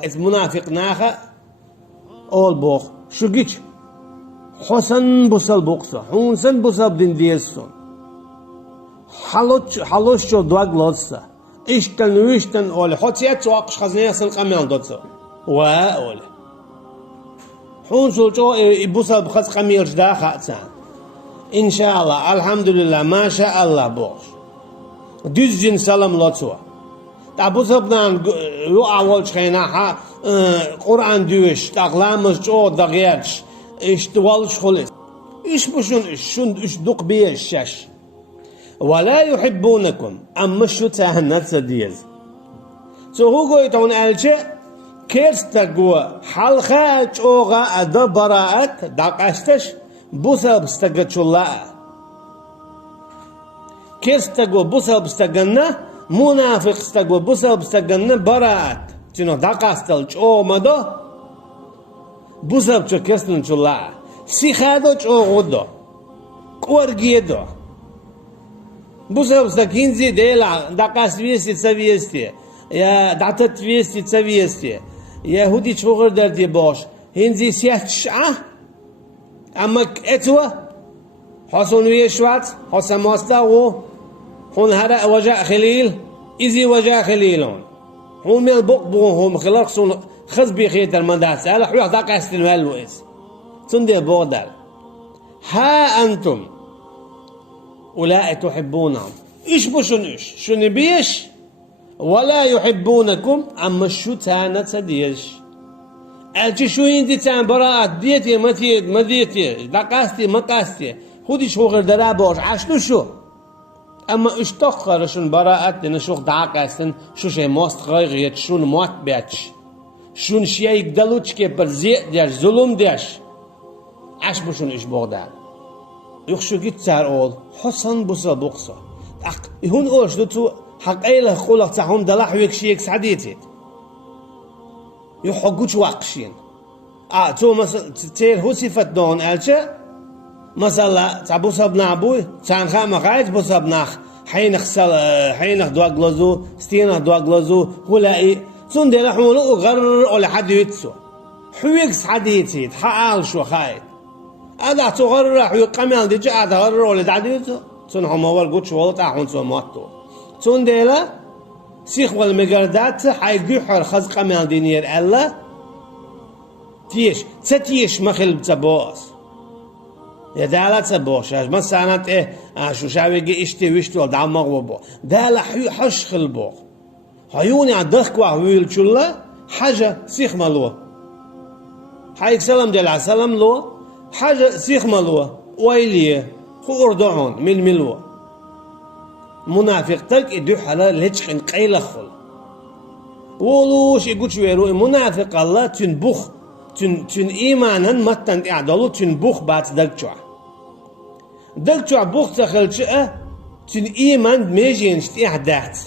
Es munafik naha ol boq şugich Hasan busal boqsa Hunsan busal din diyeson haloch jo dwaglosa ishtan ol hotiyat çoqış xaznayasın qamyan dotsa wa ol Hunsul jo busal xaz qamir jda khatsan inşallah alhamdulillah ma sha Allah boq düzgün salam lotsa bu sabdan yo avol çıkayna ha Kur'an düş dağlamız o dağyarç iştival şolis iş bu şun iş duk bir şaş ve la yuhibbunakum amma şu tahnat diyez so hugo iton elçe kerstagu halqa çoğa ada baraat daqaştaş bu sabstagaçulla kerstagu bu sabstaganna Munafik stagwa busal staganna baraat tino daqastal chomado busal chokestan chulla sikhado chogodo qorgiedo busal stakinzi dela daqas viesti saviesti ya datat viesti saviesti yahudi chogor derdi bosh hinzi siach'a amma etwa hason wieshwat hasamasta wo هون هراء وجاء خليل إذي وجاء خليلون هون من البقبون هم خلقصون خز بخيت المدارس هلا حوح داق استن والوئس تندي بودر ها أنتم أولئك تحبونهم إيش بشون إيش شو نبيش ولا يحبونكم أما شو تانا تديش ألتي شو ينتي تان براءات ديتي ما ديتي داقاستي ما قاستي خودي شو غير درابوش عشتو شو أما اشتقر شون براءت نشوخ دعاق استن شو شيء ماست غيرت شون موت بيتش شون شيء يقدلوش كي برزيء ديش ظلم ديش عش بشون إيش بغداد يخشو جيت سار أول حسن بوسا بوقسا هون أوش دوتو حق أيله خلق تاعهم دلح ويكشيك سعديتي يحقوش واقشين تو مثلا تير هو صفة دون ألشا مثلا تعبو صبنا عبوي كان خام قاعد بصبناخ حينخ دواغلزو ستينخ دواغلزو هلاقي صندي لحون غر ولا حد يتسو حويكس حد يتسيد حقال شو خايد هذا تغر حوي قمال دي جاء غر ولا دعد يتسو صن هم اول قوت شو ولا تاعون سو ماتو صندي لا سيخ والمقردات حيجحر خز قمال دينير الله تيش مخل بتبوس يا دالت سبوشاش ما سانت شو شاوي اشتي وشتو دعم مغوبو دال حش خلبو هيوني عدخك وحويل شلا حاجة سيخ مالوه حيك سلام ديال سلام لو حاجة سيخ مالوه ويليه خو أردعون ملوه منافق تلك إدو حلا لتشخن قيل خل ولوش يقولش ويرو منافق الله تنبخ تن إيمانا متن إعدالو تنبخ بعد دلتشع بوخ تخلشأ تن إيمان ميجينش إعدات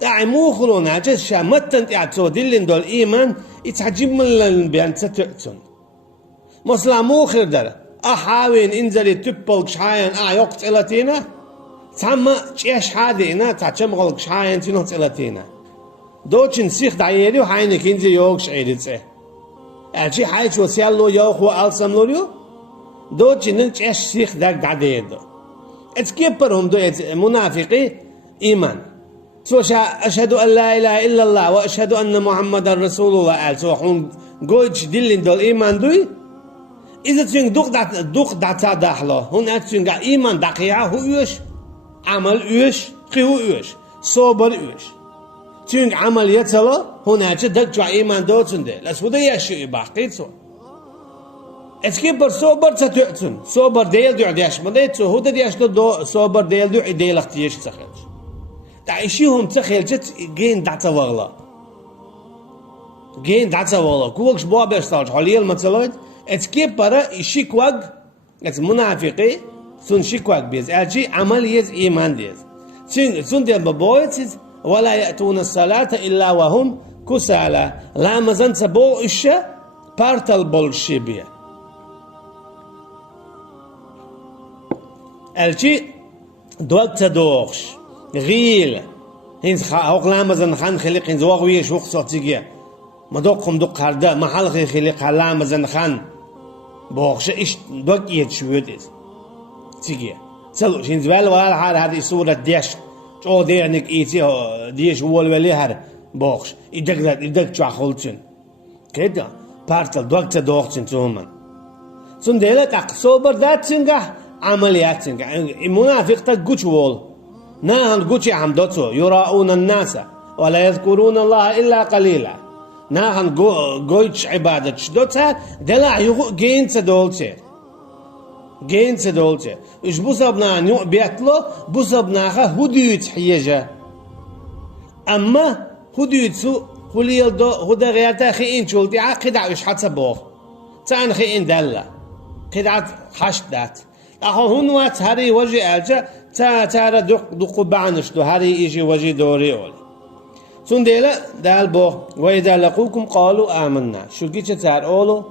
داعي موخلون عجز شا متن إعدتو دلين دول إيمان يتحجب من البيان تتعتن مثلا موخر در أحاوين إنزلي تبالك شحاين يوقت إلاتينا تاما تشيش حادينا تاچمغلك شحاين تنوت إلاتينا دوچن سيخ دعيري وحاينك إنزي يوقش عيدتسه أجي حاجة وسيالو يوخو ألسم لوريو دو جنن چش سيخ داك دعديدو اتكبرهم دو منافقي إيمان سوشا أشهد أن لا إله إلا الله وأشهد أن محمد رسول الله سوحون قويتش دلين دول إيمان دوي إذا تسين دوق دعتا داخله هون أتسين إيمان دقيعة هو يوش عمل يوش قيو يوش صبر يوش تسين عمل يتلا هون أتسين دقجع إيمان دو تسنده لسوده يشي باقي تسو اتكبر صبر تتعتن صبر ديل دو عديش مديت هو ديش دو صبر ديل دو عديل اختيش تخلج تعيشيهم تخلجت جين دعتا وغلا جين دعتا وغلا كوكش بوابش تاج حاليا المثلات اتكبر يشيك وق ات منافقي سن شيك وق بيز اجي عمل يز ايمان ديز سن ديال بابويتز ولا يأتون الصلاة إلا وهم كسالى لا مزن سبو إشا بارتل بولشيبيا الشي دوقت دوغش غيل هين هوق لامزن خان خليق هين زواغ ويش وقت صوتيجيا مدوقهم دق هردا محل خيلي قلام زن خان بوخش إيش دوك يتشود تيجي سلو شين زبال ولا حال هذه صورة ديش جو ديرنك إيتي ديش ولا هر بوخش يدق شو خلتين كده بارتل دوك تدوخشين تومن سون ديلك أقصوبر داتشينجا عملياتشينجا المنافق تجوش وول ناهن جوشي عمدوتو يراؤون الناس ولا يذكرون الله إلا قليلا ناهن جويتش عبادة شدوتها دلع يغو جين تدولتي إيش بوسبنا نيو بيتلو بوسبنا هديت حيجة أما هديتسو خليل دو هدا غيرتا خيين شولتي عقد عيش حتى بوخ تان خيين دلة قد حشدات أخو هنوات هاري وجه ألجا تارا دق بعنش دو هاري إيجي وجه دوري أولي سون ديلا دال بوخ وإذا لقوكم قالوا آمنا شو كيش تار أولو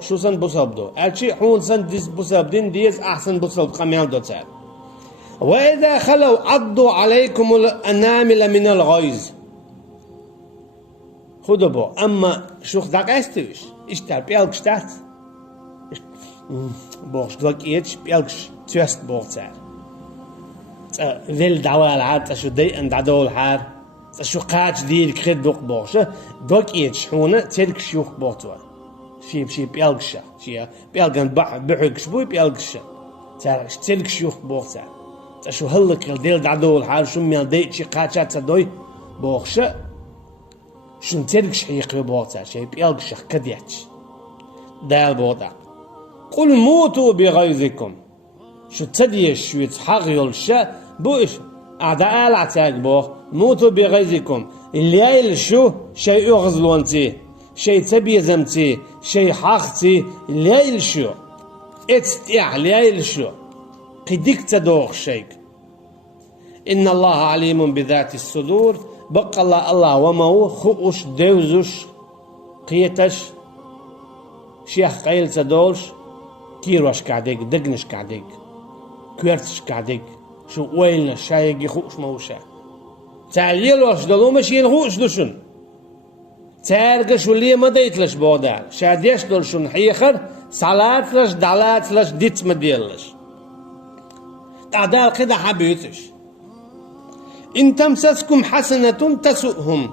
شو سن بوسبدو ألشي حون سن ديس بوسبدين ديس أحسن بوسبد قميال دو تار وإذا خلوا عضوا عليكم الأنامل من الغيظ خدوا بو أما شو خداك أستويش إيش تار بيالك شتات بوخش دوك إيش بيالكش تيست بوخ تار ذيل دعوة العاد تشو دي أن دعدول حار تشو قاج دير كخد بوخش دوك إيش حونا تلك شيوخ بوتوا شي بيالكشا شي بيالكن بحق شبوي بيالكشا تار تلك شيوخ بوخ تار تشو هلك ديل دعدول حار شو ميال دي شي قاجات تدوي بوخش شن تلك شيقي بوخ تار شي بيالكشا كديتش دال بودا قل موتوا بغيظكم شو تديش شو يتحغيل شا بوش أعداء العتاق بوخ موتوا بغيظكم اللي شو شيء يغزلونتي شيء تبيزمتي شيء حاختي اللي شو اتستيع اللي شو قدك تدوخ شيء إن الله عليم بذات الصدور بقى الله وما خوش دوزش قيتش شيخ قيل تدولش كيروش كعديك دقنش كعديك كويرتش كعديك شو ويلنا شايق يخوش موشا تعليلوش دلو مش يلغوش دوشن تارقش واللي ما ديتلش بودال شاديش دولشن حيخر صلاتلش دعلاتلش ديت مديلش تعدال كده حبيتش إن تمسسكم حسنة تسؤهم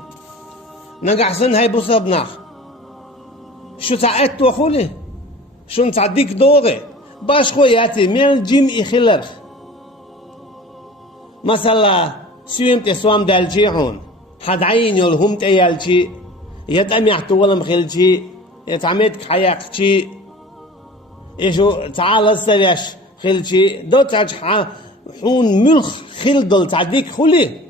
نقحسن هاي بصبناخ شو تعقدت وخولي شو تعديك دوري باش خوياتي ميل جيم إخلرخ مثلا سويم تسوام دالجي هون حد عين يلهم تيالجي يتأم يحتولم خلجي يتعميتك حياقجي إيشو تعال السريش خلجي دو تاج حون ملخ خلدل تعديك خولي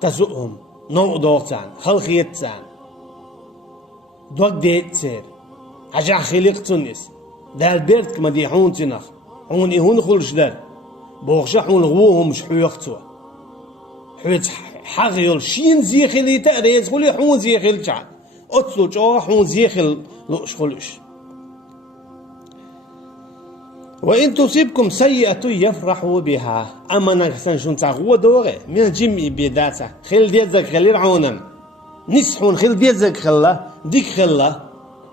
تسوقهم نوع دوغتان خلقيتان دوك ديت سير عجع خليق تونس دال بيرتك مديحون تنخ حون إهون خلش دار بوغشا حون غوهم مش حيوقتوا حويت حغيول شين زي خلي تأريز خلي حون زي خل شعب أتصل جوا حون زي خل لوش خلش وإن تصيبكم سيئة يفرحوا بها أما نحسن شون تعقوا دوغي من جمع بيداتا خل ديزك خلي رعونا نسحون خل ديزك خلا ديك خلا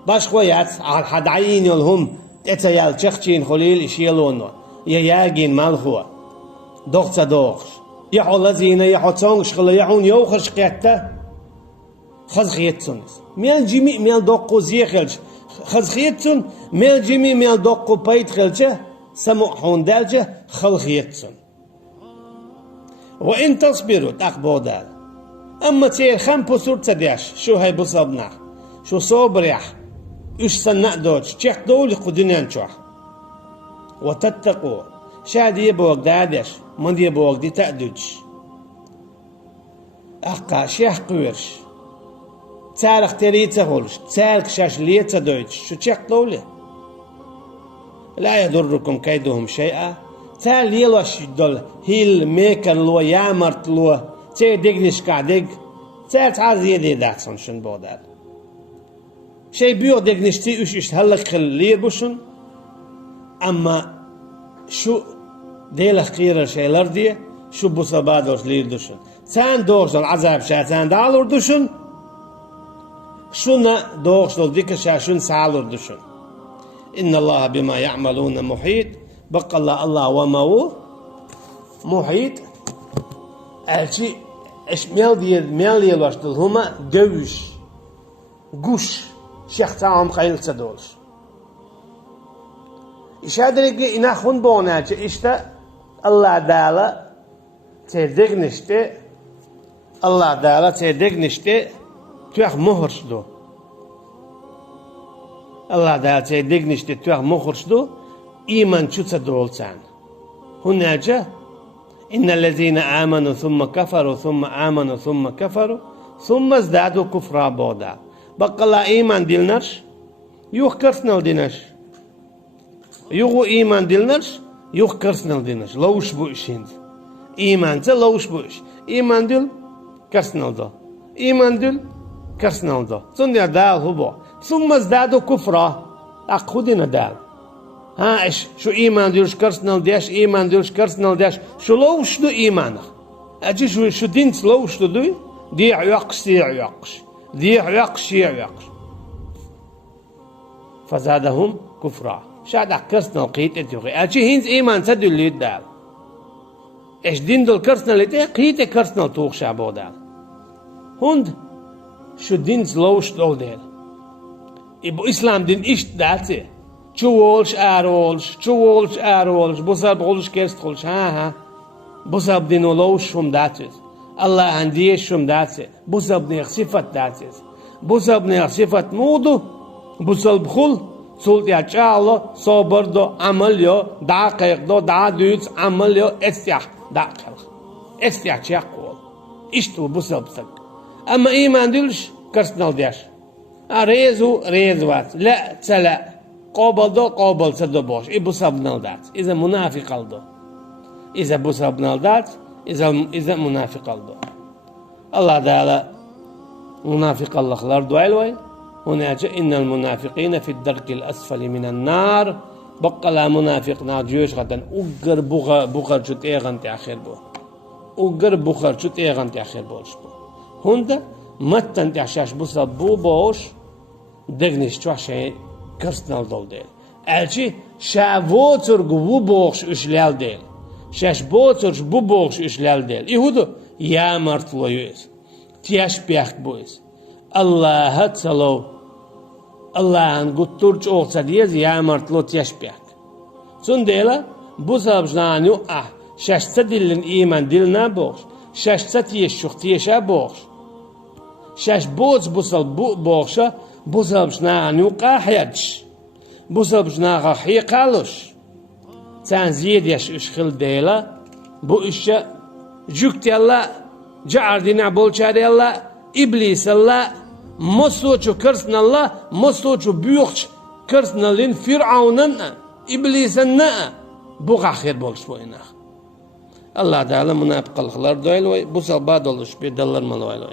باش خويات على حد عين يلهم تتيال تشخين خليل يشيلونه ياجين مالخوا دوغتا دوغش يحو لزينة يحو تونغش خلا يحون يوخش قيتا خزخيتون ميل جميع ميل دوقو زيخلش خزخيتون ميل جميع ميل دوقو بيت خلشه سمو حون دالجه خلخيتون وإن تصبروا تقبو دال أما تير خم بسور تداش شو هاي بصبنا شو صبريح إيش سنة دوش تيح دولي قدنيان شوح وتتقوا شاد يبوك دادش من يبوك دي تأدوش أقا شيح قويرش تارخ تريتا غولش تارك شاش ليتا دويتش شو تيح دولي لا يضركم كيدهم شيئا تال يلوش دول هيل ميكن لو يامرت لو تي ديجنش قاعدك تال تعال يدي داتسون شن بودال شي بيو ديجنشتي ايش هلك خلير بوشن اما شو ديلخ قيرة شيلر دي شو بوصبادوش لير دوشن تان دوش العذاب شاتان دالور دوشن şuna doğuşlu dikkat şun sağlır düşün. İnna Allah bima ya'maluna muhit. Bakalla Allah ve mavu muhit. Elçi mel diyelaştıl huma gövüş, guş, şehtam kayılsa da olur. İşadet ki inahun boğunacı işte Allah Teala tedeknişti. Allah Teala tedeknişti. Tüyah muhurşdu. Allah Teala tedeknişti. Tüyah muhurşdu. İman çutsa da olsan. Hunaca İnnellezîne âmenû thumme keferû thumme âmenû thumme keferû thumme zdâdû kufrâ boğda. Bakkala iman dilner. Yuh kırsnal diner. Yuh iman dilner. Yuh kırsnal diner. Lavuş bu işin. İmanca lavuş bu iş. İman dil kırsnal da. İman dil kırsnal da. Sonra dâl hubo. Thumme zdâdû kufrâ. Akhudina dâl. Ha iş şu iman diyoruz kırsnal diyaş, iman diyoruz kırsnal diyaş. Şu lavuşlu imanı. Acı şu din lavuşlu duy. Diye yakış, diye yakış. Diye yakış, diye yakış. Fazadahum kufra. Şada kırsnal qiyit ediyor. Acı hins iman sadülü dal. Eş din dol kırsnal ete qiyit kırsnal tuğ şabo dal. Hund şu din lavuşlu ol değil. Bu İslam din iş dati. Çuvolş ağır bu sabah oluş kerst oluş ha. Bu sabah din oluş şum datiz. Allah'ın diye şum datiz. Bu sabah ne sıfat datiz. Bu sabah ne sıfat mudu. Bu sabah khul sul ya çağla sabır do amal yo daqiq do da düz amal yo istiyah daqiq. İstiyah çaqol. İşte bu sabah. Ama iman dilş karsnal diyaş. Rezu var. La tsala. قابل صدق باش. إيه بصاب نالدات. إذا منافق الدو. إذا بصاب نالدات. إذا منافق الدو. الله تعالى منافق الله خلار دوالوي. هنا إن المنافقين في الدرك الأسفل من النار. بقى لا منافق ناجيوش غدا أجر بغر شت إيغان تأخير بو. أجر بغر شت إيغان تأخير بوش بو. هندا متن تأشاش بصاب بو باش. دغنيش تواشي kırsnal dol değil. Elçi şavotur bu boğuş işlel değil. Şeş boğutur bu boğuş işlel değil. İhudu ya martloyuz. Tiyaş biyak boyuz. Allah'a tsalav. Allah'ın gutturç olsa diyez ya martlo tiyaş biyak. Son deyla bu sabjnanı şeşse dilin iman diline boğuş. Şeşse tiyeşşuk tiyeşe boğuş. Şeş boğuş bu boğuşa bu sabjnanı qahiyatş. Bu sabjnağı hiqalış. Sen ziyediş işğil deyla bu işe cüktiyalla cardina bolçariyalla iblisalla mosoçu kırsnalla mosoçu büyük kırsnalin firavunun iblisinna bu qahir boluş boyuna. Allah Teala münafıklar doylu bu sabah doluş bir dallar malı